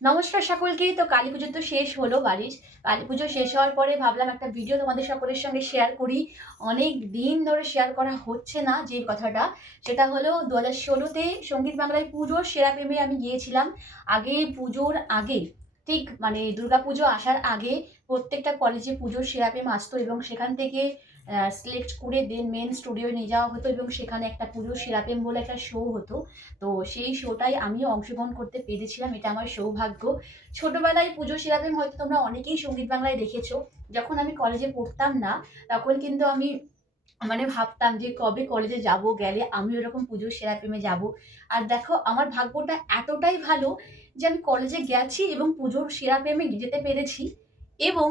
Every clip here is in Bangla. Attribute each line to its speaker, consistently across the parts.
Speaker 1: নমস্কার সকলকেই তো কালী পুজো তো শেষ হলো বাড়ির। কালী পুজো শেষ হওয়ার পরে ভাবলাম একটা ভিডিও তোমাদের সকলের সঙ্গে শেয়ার করি। অনেক দিন ধরে শেয়ার করা হচ্ছে না যে কথাটা। সেটা হলো দু হাজার ষোলোতে সংগীত বাংলায় পুজোর সেরা প্রেমে আমি গিয়েছিলাম। আগে পুজোর আগে, ঠিক মানে দুর্গা পুজো আসার আগে প্রত্যেকটা কলেজে পুজোর সেরা প্রেম আসতো এবং সেখান থেকে সিলেক্ট করে দেন মেন স্টুডিও নিয়ে যাওয়া হতো এবং সেখানে একটা পুজোর সেরা প্রেম বলে একটা শো হতো। তো সেই শোটাই আমিও অংশগ্রহণ করতে পেরেছিলাম, এটা আমার সৌভাগ্য। ছোটবেলায় পুজো সেরাপেম হয়তো তোমরা অনেকেই সংগীত বাংলায় দেখেছ। যখন আমি কলেজে পড়তাম না, তখন কিন্তু আমি মানে ভাবতাম যে কবে কলেজে যাব, গেলে আমি ওরকম পুজোর সেরাপেমে যাব। আর দেখো, আমার ভাগ্যটা এতটাই ভালো যে আমি কলেজে গেছি এবং পুজোর সেরাপেমে যেতে পেরেছি। এবং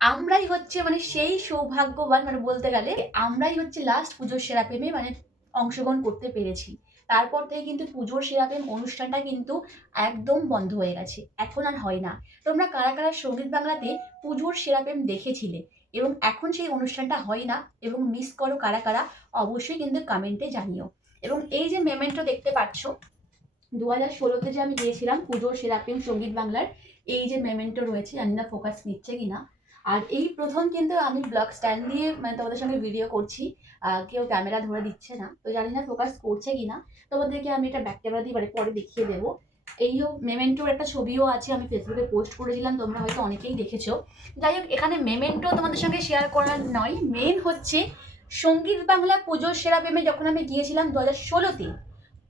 Speaker 1: আমরাই হচ্ছে মানে সেই সৌভাগ্যবান মানে বলতে গেলে আমরাই হচ্ছে লাস্ট পুজোর সেরাপেমে মানে অংশগ্রহণ করতে পেরেছি। তারপর থেকে কিন্তু পুজোর সেরাপেম অনুষ্ঠানটা কিন্তু একদম বন্ধ হয়ে গেছে। এখন আর হয় না। তোমরা কারা কারা সংগীত বাংলাতে পুজোর সেরাপেম দেখেছিলে এবং এখন সেই অনুষ্ঠানটা হয় না এবং মিস করো কারা কারা, অবশ্যই কিন্তু কমেন্টে জানিও। এবং এই যে মেমেন্টটা দেখতে পাচ্ছ দু হাজার ষোলোতে যে আমি গিয়েছিলাম পুজোর সেরাপেম সংগীত বাংলার, এই যে মেমেন্টও রয়েছে, জানি না ফোকাস নিচ্ছে কিনা। আর এই প্রথম কিন্তু আমি ব্লগ স্ট্যান্ড দিয়ে মানে তোমাদের সঙ্গে ভিডিও করছি। কেউ ক্যামেরা ধরে দিচ্ছে না, তো জানি না ফোকাস করছে কিনা। তোমাদেরকে আমি এটা ব্যাক ক্যামেরা দিয়ে পরে দেখিয়ে দেবো। এই মেমেন্টোর একটা ছবিও আছে, আমি ফেসবুকে পোস্ট করেছিলাম তোমরা হয়তো অনেকেই দেখেছ। যাই হোক, এখানে মেমেন্টো তোমাদের সঙ্গে শেয়ার করার নয়। মেন হচ্ছে সংগীত বাংলা পুজোর সেরা প্রেমে যখন আমি গিয়েছিলাম দু হাজার ষোলোতে,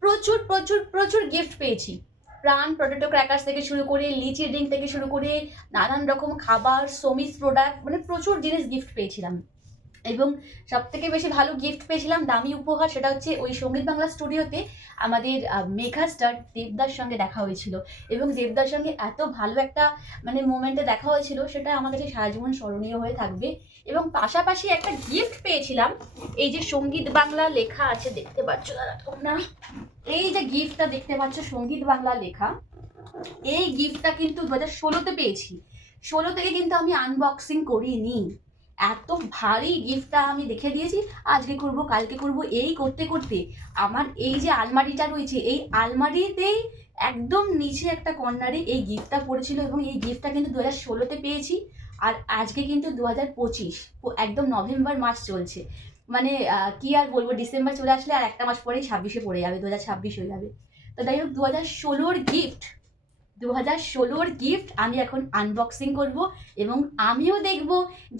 Speaker 1: প্রচুর প্রচুর প্রচুর গিফট পেয়েছি। প্রাণ পটেটো ক্র্যাকার্স থেকে শুরু করে লিচি ড্রিঙ্ক থেকে শুরু করে, নানান রকম খাবার, সমিস প্রোডাক্ট মানে প্রচুর জিনিস গিফট পেয়েছিলাম। এবং সব থেকে বেশি ভালো গিফট পেয়েছিলাম, দামি উপহার সেটা হচ্ছে ওই সংগীত বাংলা স্টুডিওতে আমাদের মেঘা স্টার দেবদার সঙ্গে দেখা হয়েছিল। এবং দেবদার সঙ্গে এত ভালো একটা মানে মোমেন্টে দেখা হয়েছিল, সেটা আমার কাছে সারা জীবন স্মরণীয় হয়ে থাকবে। এবং পাশাপাশি একটা গিফট পেয়েছিলাম, এই যে সংগীত বাংলা লেখা আছে, দেখতে পাচ্ছ দাদা তোমরা? এই যে গিফটটা দেখতে পাচ্ছ, সংগীত বাংলা লেখা, এই গিফটটা কিন্তু দু হাজার ষোলোতে পেয়েছি। ষোলো থেকে কিন্তু আমি আনবক্সিং করিনি। এত ভারী গিফটটা আমি দেখে দিয়েছি, আজকে করব, কালকে করব, এই করতে করতে আমার এই যে আলমারিটা রয়েছে, এই আলমারিতেই একদম নিচে একটা কর্নারে এই গিফটটা পড়েছিল এবং এই গিফটটা কিন্তু দু হাজার ষোলোতে পেয়েছি আর আজকে কিন্তু দু হাজার পঁচিশ একদম নভেম্বর মাস চলছে। মানে কি আর বলব, ডিসেম্বর চলে আসলে আর একটা মাস পরেই ছাব্বিশে পড়ে যাবে দু হাজার ছাব্বিশ হয়ে যাবে। তো যাই হোক দু হাজার ষোলোর গিফট দু হাজার ষোলোর গিফট আমি এখন আনবক্সিং করব এবং আমিও দেখব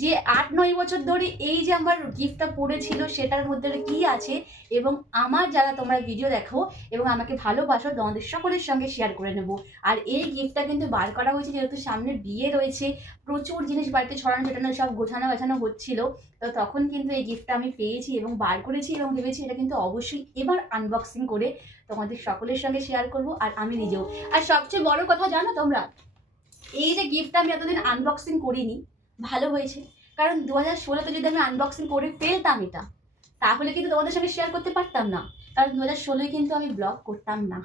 Speaker 1: যে আট নয় বছর ধরে এই যে আমার গিফটটা পড়েছিল সেটার মধ্যে কি আছে এবং আমার যারা তোমরা ভিডিও দেখো এবং আমাকে ভালোবাসো, তোমাদের সকলের সঙ্গে শেয়ার করে নেব। আর এই গিফটটা কিন্তু বার করা হয়েছে, যেহেতু সামনে বিয়ে রয়েছে, প্রচুর জিনিস বাড়িতে ছড়ানো ছেটানো সব গোছানো গাছানো হচ্ছিল, তো তখন কিন্তু এই গিফটটা আমি পেয়েছি এবং বার করেছি এবং ভেবেছি এটা কিন্তু অবশ্যই এবার আনবক্সিং করে তোমাদের সকলের সঙ্গে শেয়ার করব, আর আমি নিজেও। আর সবচেয়ে বড় কথা জানো তোমরা? এই যে গিফটটা আমি এতদিন আনবক্সিং করিনি, ভালো হয়েছে। কারণ দু হাজার ষোলোতে যদি আমি আনবক্সিং করে ফেলতাম এটা, তাহলে কিন্তু তোমাদের সঙ্গে শেয়ার করতে পারতাম না। কারণ দু হাজার ষোলোয় কিন্তু আমি ব্লগ করতাম না।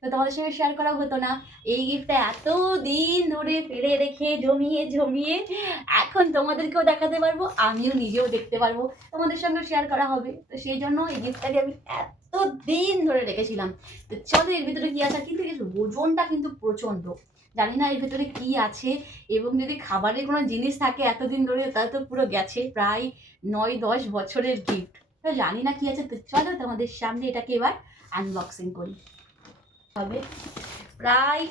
Speaker 1: তো তোমাদের সঙ্গে শেয়ার করা হতো না। এই গিফটটা এত দিন ধরে ফেলে রেখে জমিয়ে জমিয়ে এখন তোমাদেরকেও দেখাতে পারব, আমিও নিজেও দেখতে পারব। তোমাদের সঙ্গে শেয়ার করা হবে। তো সেই জন্য এই গিফটটাকে আমি এত দিন ধরে রেখেছিলাম। তো চলো এর ভিতরে কি আছে? কিন্তু এর ওজনটা কিন্তু প্রচণ্ড। জানি না এর ভিতরে কি আছে। এবং যদি খাবারের কোনো জিনিস থাকে এতদিন ধরে তাহলে তো পুরো গেছে প্রায় নয় দশ বছরের গিফট তো জানি না কি আছে। তো চলো তোমাদের সামনে এটাকে এবার আনবক্সিং করি। হবে। প্রায়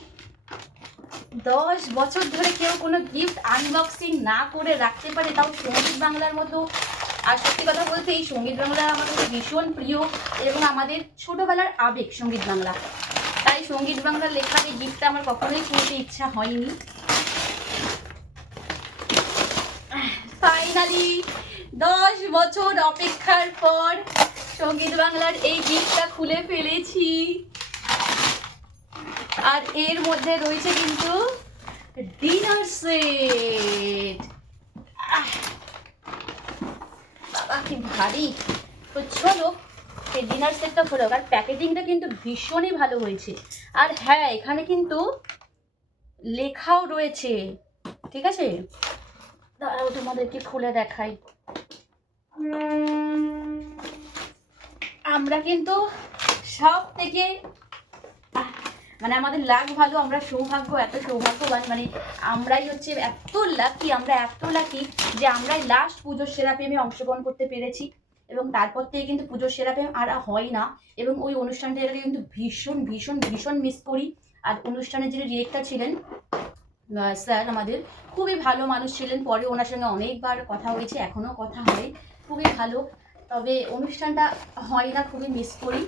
Speaker 1: দশ বছর ধরে কেউ কোনো গিফট আনবক্সিং না করে রাখতে পারে, তাও সংগীত বাংলার মতো। আর সত্যি কথা বলতে, এই সংগীত বাংলা আমার কাছে ভীষণ প্রিয় এবং আমাদের ছোটোবেলার আবেগ সংগীত বাংলা। তাই সংগীত বাংলার লেখা এই গিফটটা আমার কখনোই কিনতে ইচ্ছা হয়নি। ফাইনালি দশ বছর অপেক্ষার পর সংগীত বাংলার এই গিফটটা খুলে ফেলেছি। আর এর মধ্যে রয়েছে কিন্তু ডিনার সেট বাবা, কি ভারী। তো চলো, এই ডিনার সেটটা হলো। আর প্যাকেজিংটা কিন্তু ভীষণই ভালো হয়েছে। আর হ্যাঁ এখানে কিন্তু লেখাও রয়েছে। ঠিক আছে? দাঁড়াও, তোমাদেরকে খুলে দেখাই। আমরা কিন্তু সব থেকে মানে আমাদের লাক ভালো, আমরা সৌভাগ্য, এত সৌভাগ্যবান মানে আমরাই হচ্ছে এত লাকি আমরা এত লাকি যে আমরাই লাস্ট পুজোর সেরা প্রেমে অংশগ্রহণ করতে পেরেছি। এবং তারপর থেকে কিন্তু পুজোর সেরা প্রেম আর হয় না। এবং ওই অনুষ্ঠানটাকে কিন্তু ভীষণ ভীষণ ভীষণ মিস করি। আর অনুষ্ঠানের যিনি ডিরেক্টর ছিলেন স্যার আমাদের, খুবই ভালো মানুষ ছিলেন। পরে ওনার সঙ্গে অনেকবার কথা হয়েছে এখনও কথা হয়। খুবই ভালো। তবে অনুষ্ঠানটা হয় না, খুবই মিস করি।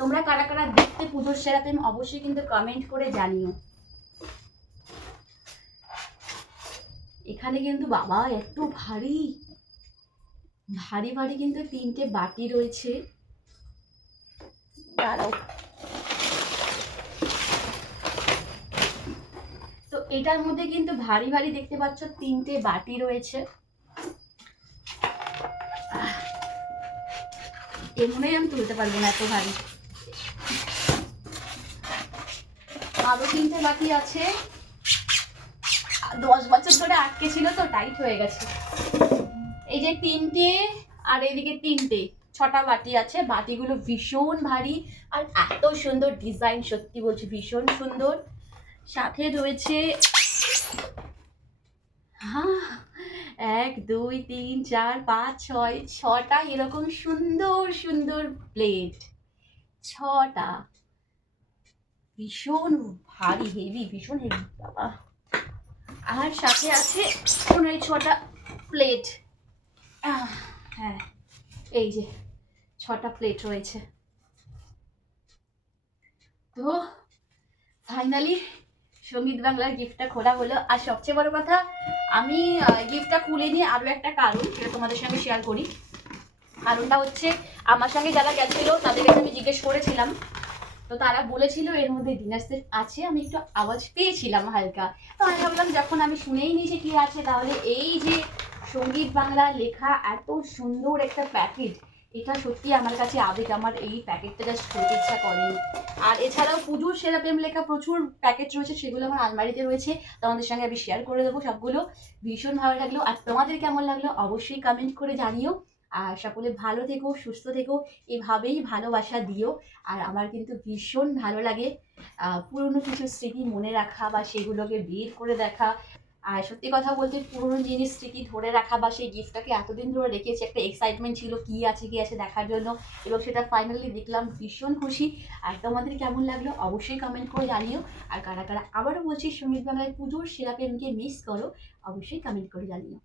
Speaker 1: তোমরা কারা কারা দেখতে পুজোর সেরা প্রেম অবশ্যই কিন্তু কমেন্ট করে জানিও। এখানে কিন্তু বাবা একটু ভারী ভারী ভারী কিন্তু তিনটে বাটি রয়েছে। তো এটার মধ্যে কিন্তু ভারী ভারী দেখতে পাচ্ছ তিনটে বাটি রয়েছে। এমনই আমি তুলতে পারব না এত ভারী। আরও তিনটে বাকি আছে। দশ বছর ধরে আটকে ছিল তো, টাইট হয়ে গেছে। এই যে তিনটে আর এদিকে তিনটে, ছটা বাটি আছে। বাটিগুলো ভীষণ ভারী আর এত সুন্দর ডিজাইন, সত্যি বলছি, ভীষণ সুন্দর। সাথে রয়েছে হ্যাঁ এক, দুই, তিন, চার, পাঁচ, ছয়, ছটা এরকম সুন্দর সুন্দর প্লেট ছটা। ভীষণ ভারী হেভি ভীষণ হেভি বাবা। আর সাথে আছে এই ছটা প্লেট হ্যাঁ এই যে ছটা প্লেট রয়েছে। তো ফাইনালি সংগীত বাংলার গিফটটা খোলা হলো। আর সবচেয়ে বড় কথা, আমি গিফটটা খুলে নিয়ে আরও একটা কারণ সেটা তোমাদের সঙ্গে শেয়ার করি। কারণটা হচ্ছে, আমার সঙ্গে যারা গেছিল, তাদের কাছে আমি জিজ্ঞেস করেছিলাম তো তারা বলেছিল, এর মধ্যে ডিনার আছে। আমি একটু আওয়াজ পেয়েছিলাম হালকা। তো আমি ভাবলাম, যখন আমি শুনেই নিয়েছি কি আছে, তাহলে এই যে সংগীত বাংলা লেখা এত সুন্দর একটা প্যাকেজ এটা সত্যি আমার কাছে আবেগ। আমার এই প্যাকেটটা জাস্ট খুলতে ইচ্ছা করেনি। আর এছাড়াও পুজোর সেরা প্রেম লেখা প্রচুর প্যাকেট রয়েছে, সেগুলো আমার আলমারিতে রয়েছে। তোমাদের সঙ্গে আমি শেয়ার করে দেবো সবগুলো। ভীষণ ভালো লাগল। আর তোমাদের কেমন লাগল, অবশ্যই কমেন্ট করে জানিও। আর সকলে ভালো থেকো, সুস্থ থেকো। এভাবেই ভালোবাসা দিও। আর আমার কিন্তু ভীষণ ভালো লাগে পুরনো কিছু স্মৃতি মনে রাখা বা সেগুলোকে বের করে দেখা। আর সত্যি কথা বলতে পুরনো জিনিস স্মৃতি ধরে রাখা বা সেই গিফটটাকে এতদিন ধরে রেখেছি, একটা এক্সাইটমেন্ট ছিল কি আছে কি আছে দেখার জন্য। এবং সেটা ফাইনালি দেখলাম, ভীষণ খুশি। আর তোমাদের কেমন লাগল অবশ্যই কমেন্ট করে জানিও। আর কারা কারা আবারও বলছি সংগীত বাংলায় পুজোর সেরা প্রেমকে মিস করো, অবশ্যই কমেন্ট করে জানিও।